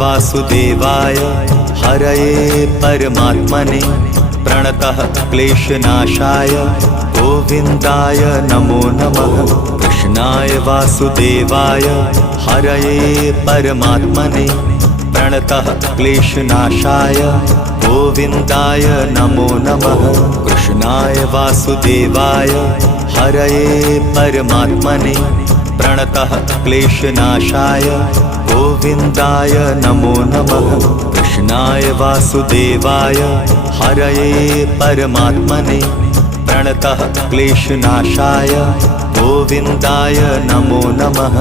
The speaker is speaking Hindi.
वासुदेवाय हरये परमात्मने प्रणतः क्लेशनाशाय गोविन्दाय नमो नमः। कृष्णाय वासुदेवाय हरये परमात्मने प्रणतः क्लेशनाशाय गोविन्दाय नमो नमः। कृष्णाय वासुदेवाय हरये परमात्मने प्रणतः क्लेशनाशाय गोविन्दाय नमो नमः। कृष्णाय वासुदेवाय हरये परमात्मने प्रणतः क्लेशनाशाय गोविन्दाय नमो नमः।